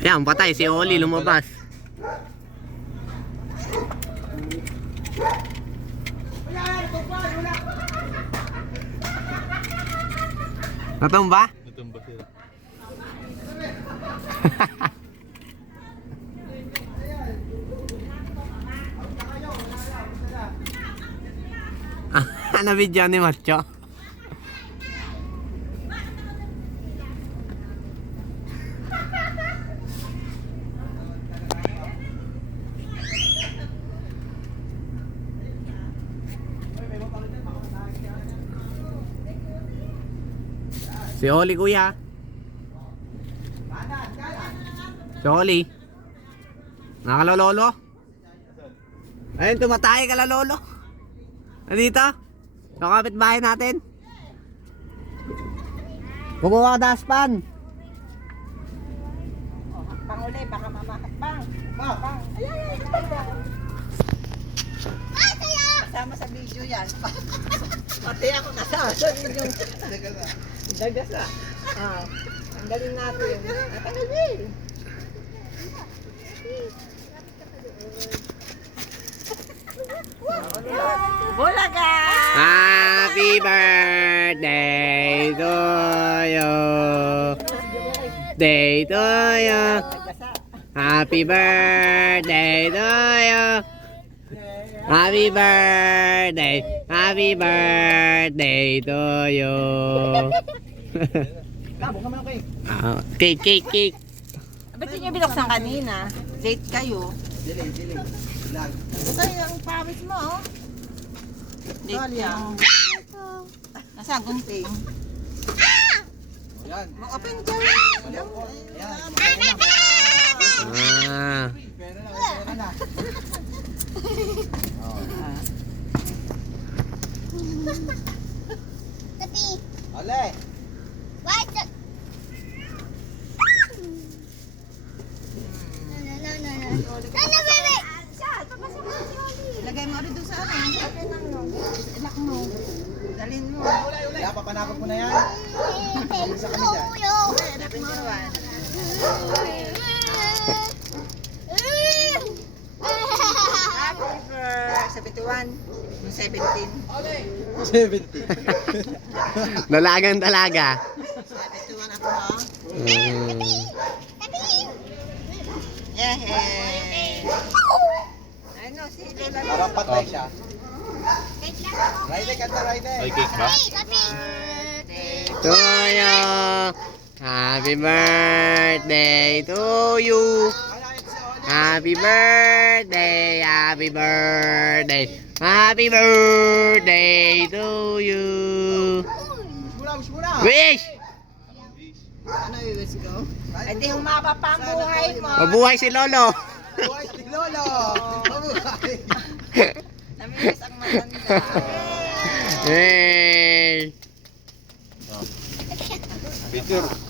Ayan, patay. Si Oli lumabas. Natumba? Natumba sila. Ano video ni Macho? Si Oli, kuya. Si Oli. Nakalololo? Ayun, tumatay ka lolo. Nandito? Sa kapitbahay natin. Kumuha ka daspan. Pang uli, baka mamakat. Pang! Ay! Kasama sa video yan. Pati ako kasama sa video. Dagas ah. Ang galing natin. Natanggalin. Bulaga! Happy birthday to you. Day to you. Happy birthday to you. Happy birthday. Happy birthday to you. Cake. Ba't yun yung binuksan kanina? Late kayo. Delay. Ito yung pawis mo, oh. Late ka. Nasa gunting. Yan. Open dyan. Ah. Pera na. Tapi, Ole. what the? No, baby. Ilagay mo rin doon sa ano. Ilak mo. Dalhin mo. Kaya papanakot mo na yan. Isa kami dyan. Ilak mo. Happy birthday. 71. 17. 70. Dalagang dalaga. 71 ako, ha? Mm. Yehey! Ano, si Lola Parang patay siya. Ride, kanta ride. Ay, cake ba? birthday. To you. Happy birthday to you. Happy birthday. Happy birthday. Happy birthday to you. Muna. Wish! Ano yung wish ko? Hindi humaba pa ang buhay mo. Mabuhay si Lolo. Buhay si Lolo. Mabuhay. Namilis ang matanda. Hey! Picture.